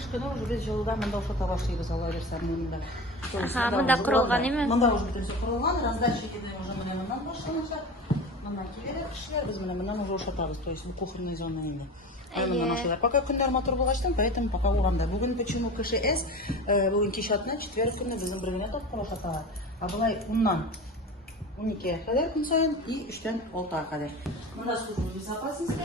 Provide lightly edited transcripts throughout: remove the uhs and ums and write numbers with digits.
кыш күнү уже биз жылда мында ошото баштайбыз, Алла берсе мында. Мында курулган эми? Мында уже бүтүнсү курулган, раздача уже мына мындан башталачак. Мындан келет кишилер, биз мындан уже ошотабыз, то есть кухонный зона эми. Пока күндөр матур болгачтан, поэтому пока уганда. Бүгүн почему КШС, бүгүн кечатына четверг күнү биздин бир гана топ ошотабыз. А былай ундан 12-ге кадар күн сайын и 3-тен 6-га кадар. Мында служба безопасности.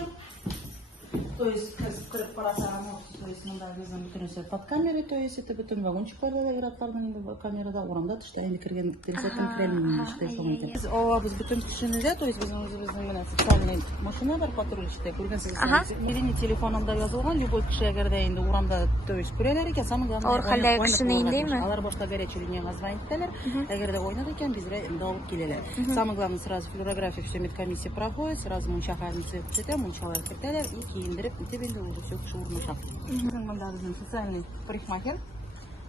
То есть, кырып барасаң, то есть, мында биздин бүтүнүсү под камерой, то есть, это бүтүн вагончикларда да градтардын камерада, урамда тышта энди кирген терезеден кирелмин иште шоңойт. Биз алабыз бүтүн кишинеде, то есть, биздин менен социальный машина бар, патруль иште, көргөнсүз. Мени телефонунда жазылган, любой киши эгерде энди урамда, то есть, көрөлөр экен, самый главный. Оор халдагы кишини индейби? Алар башка горячий линияга звонить этелер, эгерде ойнойт экен, бизге алып келелер. Самый главный сразу флюорография, все медкомиссия проходит, сразу мунча кайрынчы кетет, мунчалар кетелер и кийиндирип тебе уже все к шоуруму шаг. Мында биздин социальный парикмахер.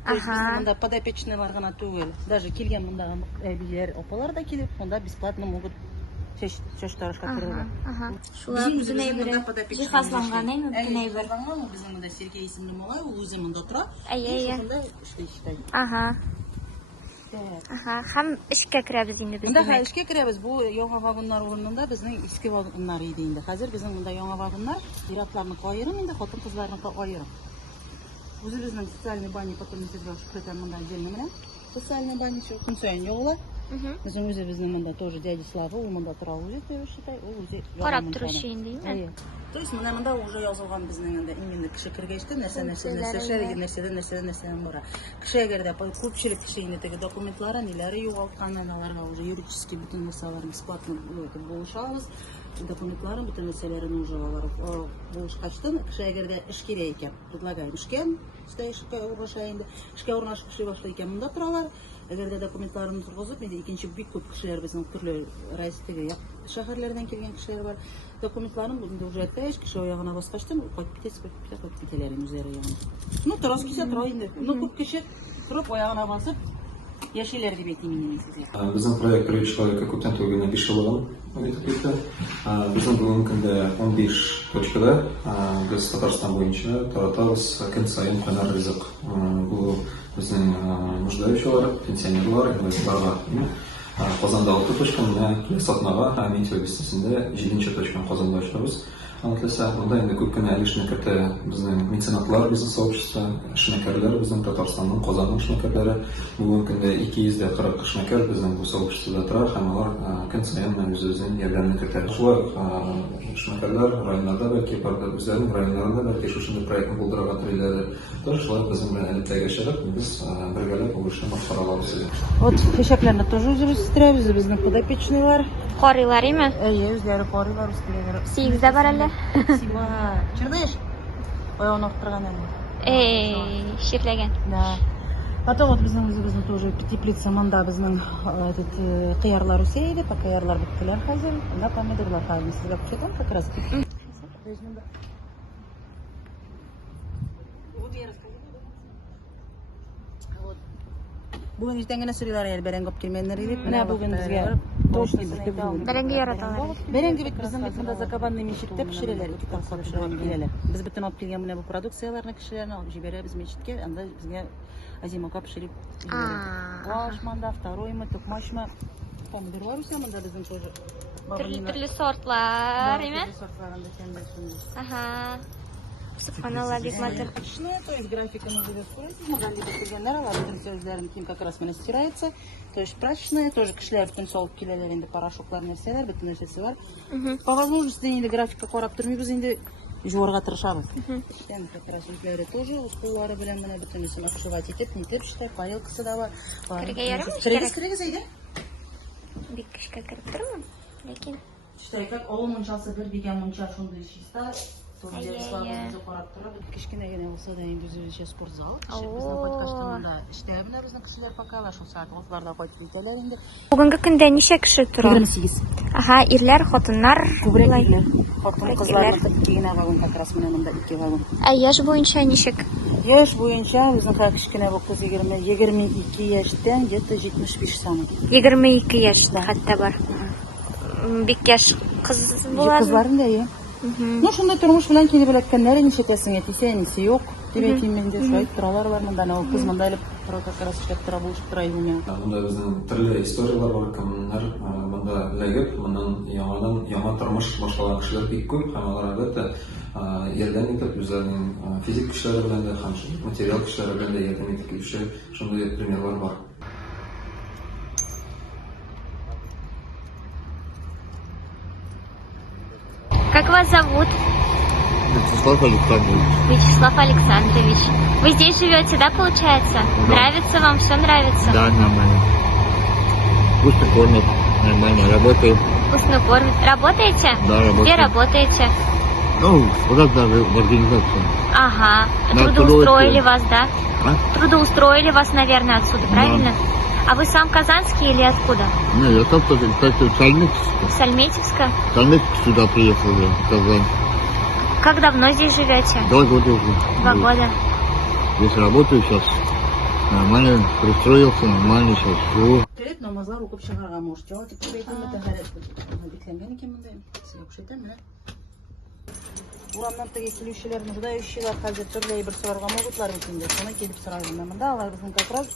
Мында подопечныйлар гана түгел, даже келген мында бийлер, опалар да келип, мында бесплатно могут чач тарашка кирилет. Шулар бүтүнөй бир жихазланган эми бүтүнөй бир. Биздин мында Сергей исимli малай, ул өзү мында тура. Ошондо иштейт. Һәм эшкә керәбез инде без. Мында эшкә керәбез. Бу яңа вагоннар урынында безнең иске вагоннар иде инде. Хәзер безнең мында яңа вагоннар, ир-атларны аерым инде, хатын-кызларны аерым. Үзебезнең социальный бани потом сезгә шукайтан мында отдельно менә. Социальный бани күн сайын юлла. Безнең үзебезнең мында тоже дядя Слава, ул мында тора, үзе считай, ул үзе карап торучы индеме? То есть мында уже язылган безнең инде именно кеше кергәчтә нәрсәдән бара. Кеше әгәрдә күпчелек кеше инде теге документлары, ниләре югалткан, аларга уже юридически бүтән нәрсәләрне бесплатно булышабыз. Документларын, бүтән нәрсәләрен уже алар булышкачтан, кеше әгәрдә эш кирәк икән, предлагаем эшкә, эшкә урнаша инде. Эшкә урнашып эшли башлый икән, монда торалар. Әгәрдә документларын тургызып, инде икенче бик күп кешеләр безнең төрле районнардан, шәһәрләрдән килгән кешеләр бар. Документларын инде уже әйтәч, кеше аягына баскачтан, кайтып китәләр үзләре ягына. Ну, торас кисә тора инде. Ну, күп кеше торып аягына басып яшиләр дип әйтим инде сезгә. Безнең проект бер человека күптән түгел 5 ел булган. Безнең бүгенге көндә 15 точкада без Татарстан буенча таратабыз көн сайын кайнар ризык. Бу безнең нуждающийлар, пенсионерлар, инвалидларга. Казанда 6 точка, менә Сатнага һәм Митья бистәсендә 7-нче точканы Казанда ачабыз. Аныкласа, монда инде күп кенә эшмәкәрләр, безнең меценатлар, бизнес сообщество, эшмәкәрләр, безнең Татарстанның, Казанның эшмәкәрләре, бүгенге көндә 240 эшмәкәр безнең бу сообществода тора һәм алар көн саен үзенең ярдәмне көтә. Шулай эшмәкәрләр районнарда бәлки барда үзләренең районнарында бәлки шушындый проектны булдырырга телиләр. Тоже шулай безнең белән элемтәгәшәр, biz бергәләп бу эшне башкара алабыз. Вот чәчәкләрне тоже үзебез үстерәбез, безнең подопечныйлар. Карыйлар име? Үзләре карыйлар, үстерәләр. 8дә бар әле. Чердаш? Аягына оттырган әле. Ширләгән. Да. Потом вот безнең тоже теплица мында безнең этот кыярлар үсә иде, пока кыярлар беттеләр хәзер. Да, помидорлар хәзер сезгә күрсәтәм как раз. Бүген иртән генә сорыйлар әле бәрәңге алып килмәннәр дип. Менә бүген безгә точно Бәрәңге яраталар. Бәрәңге бит безнең мында закабанный мичиттә пешерәләр, ике тапкыр пешереп киләләр. Без бөтен алып килгән менә бу продукцияларны кешеләрне алып җибәрәбез мичиткә, анда безгә азимака пешереп җибәрәләр. Аш мында, второй мы, тукмашма. Помидорлар үсә мында безнең тоже. Төрле сортлар, име? Субханалла, бик матур. То есть графиком уже скорость, мында килгәннәр алар бүтән сүзләрен ким как раз менә стирается. То есть прачечная, тоже кешеләр бүтән салып киләләр инде порошоклар нәрсәләр, бүтән нәрсәсе бар. По возможности инде графикка карап тормыйбыз инде жуарга тырышабыз. Яны как раз үзләре тоже ускуллары белән менә бүтәнесен обшивать итеп, нитеп шитә, парилкасы да бар. Киргә ярымы? Киргә әйдә. Бик кешкә кереп тормам. Ләкин Считай, как ол мунчасы бер дигән мунча шундый чиста. Кичкенә генә булса да инде үзебезчә спортзал. Безнең кайткачтанда эштәбез безнең кешеләр пока шул саат 6-ларда кайтып китәләр инде. Бүгенге көндә ничә кеше тора? 28. Ирләр, хатыннар, Күбрәк ирләр. Хатын-кызлар генә вагон как раз менә монда 2 вагон. Яшь буенча ничек? Яшь буенча безнең кичкенә бу кыз 22 яшьтән где-то 75 самый. 22 яшь хәтта бар. Бик яшь кыз була. Кызларым да Ну, шундай тормыш белән килеп эләккәннәр, ничәкәсеңә тисә, нисә юк, дип әйтим мен инде. Шулай торалар бар монда. Ул кыз монда элеп как раз эшләп тора, булышып тора иде. Монда безнең төрле историялар бар, кемнәр монда эләгеп, моннан яңа тормыш башлаган кешеләр бик күп, һәм алар әлбәттә ярдәм итеп, үзләренең физик көчләре белән дә һәм материал көчләре белән дә ярдәм итеп килүче шундый примерлар бар. Как вас зовут? Вячеслав Александрович. Вячеслав Александрович. Вы здесь живете, да, получается? Да. Нравится вам, все нравится? Да, нормально. Вкусно кормят, нормально работают. Вкусно кормят. Работаете? Да, работаю. Где работаете? Ну, разно в организации. Ага. На Трудоустроили трудоустроение. вас, да? А? Трудоустроили вас, наверное, отсюда, правильно? А вы сам казанский или откуда? Ну, я там тоже, кстати, С Альметьевска? сюда приехал, я, в Казань. Как давно здесь живете? 2 года уже. 2 года. Здесь работаю сейчас. Нормально пристроился, нормально сейчас живу. Керек намазлар укып чыгарга можете. Ала тип әйтәм, тәһарәт бикләнгән икән монда. Сезгә охшайтам менә. Урамнан теге килүчеләр, нуждающийлар хәзер төрле бер сорарга могытлар бит инде. Шуны килеп сорарга монда. Алар безнең как раз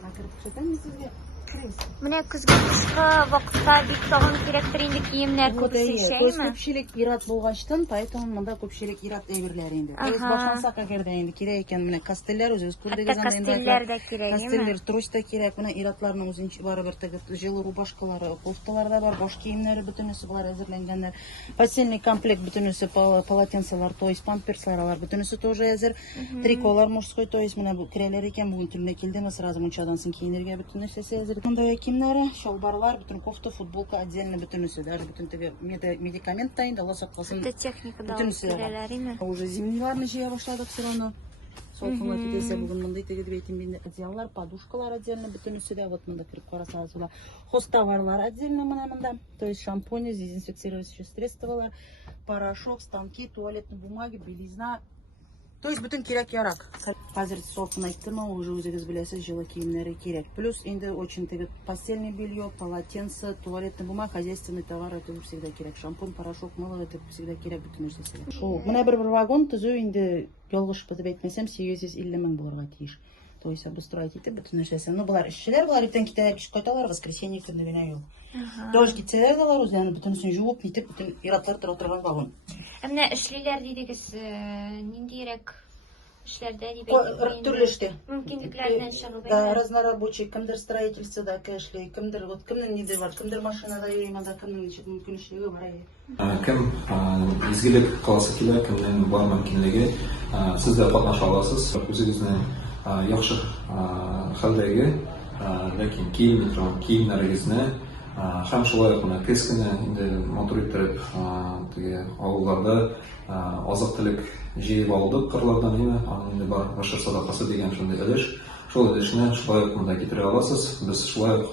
акырып охшайтам сезгә. Менә көзгә кышкы вакытта бик тагын кирәктер инде киемнәр Вот күбесе то есть шәйме? көпчелек ират булгачтан, поэтому монда көпчелек ират әйберләр инде. То есть Ага. башлансак әгәр инде кирәк икән, менә кастелләр үзебез күрдек Хәтта кастелләр дә кирәк, Кастелләр, трос да кирәк, менә иратларның үзенчә барыбер теге җылы рубашкалары, кофталар да бар, баш киемнәре бөтенесе бар әзерләнгәннәр. Постельный комплект бөтенесе, полотенцалар, то есть памперслар, алар бөтенесе тоже әзер. Триколар мужской, то есть менә бу керәләр икән, бүген төнлә килдеме, сразу мунчадан соң киенергә бөтенесе әзер. Монда киемнәре, шалбарлар, бүтән кофта, футболка отдельно бөтенесе, даже бүтән теге медикамент та инде, Алла сакласын. Хәтта техника да Бөтенесе бар. керәләр. Уже зимниларны җыя башладык все равно. Салкынлап китәсе бүген мондай теге дип әйтим инде. Одеяллар, подушкалар отдельно бөтенесе дә вот монда кирип карасагыз була. Хозтоварлар отдельно монда. То есть шампунь, дезинфицирующие средстволар, порошок, станки, туалетная бумага, белизна. То есть бүтән кирәк ярак. Хәзер салкын әйттем, уже үзегез беләсез, җылы киемнәре кирәк. Плюс инде очень теге постельное белье, полотенце, туалетная бумага, хозяйственный товар это всегда кирәк. Шампунь, порошок, мыло это всегда кирәк бүтән нәрсәсе. Шул. Менә бер вагон төзү инде ялгыш дип әйтмәсәм 850 мең булырга тиеш. То есть обустроить итеп бүтән нәрсәсе. Ну булар эшчеләр, булар иртән китәләр, кич кайталар, воскресенье көнне генә юк. Дождь китсәләр дә алар үзләренең бөтенесен җуып, нитеп, бүтән иратлар тора торган вагон. Менә эшлиләр дидегез, ниндирәк эшләрдә дип Төрле эштә. Мөмкинлекләрдән чыгып Да, разнорабочий, кемдер строительствода кешли, кемдер вот кемнең ниде бар, кемдер машинада йөри, монда кемнең ничек мөмкинлекләре бар. Кем изгелек кыласы килә, кемнең бар мөмкинлеге, сез дә катнаша аласыз. Үзегезнең яхшы хәлдәге, ләкин киемнәрегезне һәм шулай ук көз көне инде матур итеп теге авылларда азык-төлек җыеп алдык кырлардан инде бар башыр садакасы дигән шундый өлеш. Шул өлешне шулай ук монда китерә аласыз. Без шулай ук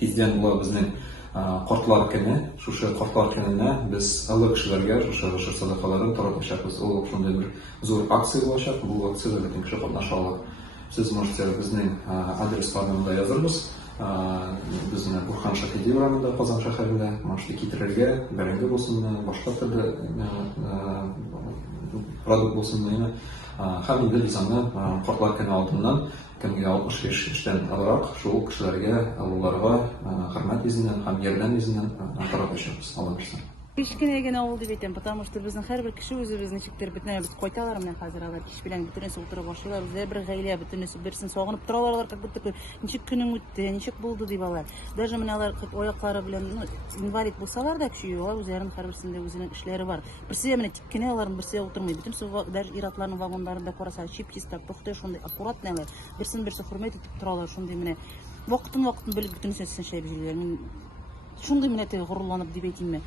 тиздән була безнең картлар көне, шушы картлар көненә без олы кешеләргә шушы башыр садакаларын таратачакбыз. Ул шундый бер зур акция булачак. Бу акциядә бөтен кеше катнаша ала. Сез можете безнең адресларны монда язырбыз. Безне Бурхан Шаһиди урамында, Казан шәһәрендә, можете китерергә, бәрәңге булсынмы, башка төрле продукт булсынмы, һәм инде без аны картлар көне алдыннан кемгә 65 яшьтән алрак шул кешеләргә, алуларга хөрмәт йөзеннән һәм ярдәм йөзеннән таратачакбыз. Алла бирсен. Кичкенә генә авыл дип әйтәм, потому что безнең һәрбер кеше үзебезне ничектер бөтенләй бит кайталар менә хәзер алар кич белән бөтенесе утырып башлыйлар, үзләре бер гаилә бөтенесе берсен сагынып торалар, как будто ничек көнең үтте, ничек булды дип алар. Даже менә алар аяклары белән инвалид булсалар да кеше алар үзләренең һәрберсендә үзенең эшләре бар. Берсе менә тик кенә аларның берсе утырмый, бөтенесе даже иратларның вагоннарында караса чип-чистап, тохты шундый аккуратнылар, берсен-берсе хөрмәт итеп торалар, шундый менә вакытын белеп бөтенесен шәйб җирләр. Мин шундый менә теге горурланып дип әйтимме.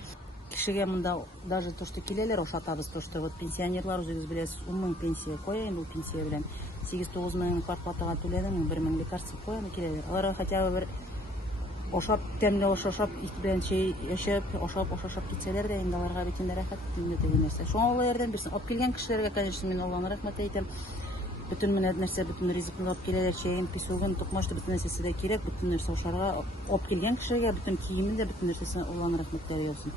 Кешегә монда даже то, что киләләр, ошатабыз, то, что вот пенсионерлар үзегез беләсез, 10 мең пенсия куя, инде ул пенсия белән 8-9 мең квартплатага түләдем, 1 мең лекарства куя, киләләр. Аларга хотя бы бер ашап, тәмле ашап, икбән чәй эчеп, ашап китсәләр дә, инде аларга бит инде рәхәт инде теге нәрсә. Шуңа Алла ярдәм бирсен. Алып килгән кешеләргә, конечно, мин Аллаһка рәхмәт әйтәм. Бүтән менә нәрсә, бүтән ризыкны алып киләләр, чәен, песогын, токмашты, бүтән нәрсәсе дә кирәк, бүтән нәрсә ашарга алып килгән кешегә, бүтән киемен дә, бүтән нәрсәсен Аллаһның рәхмәтләре яусын.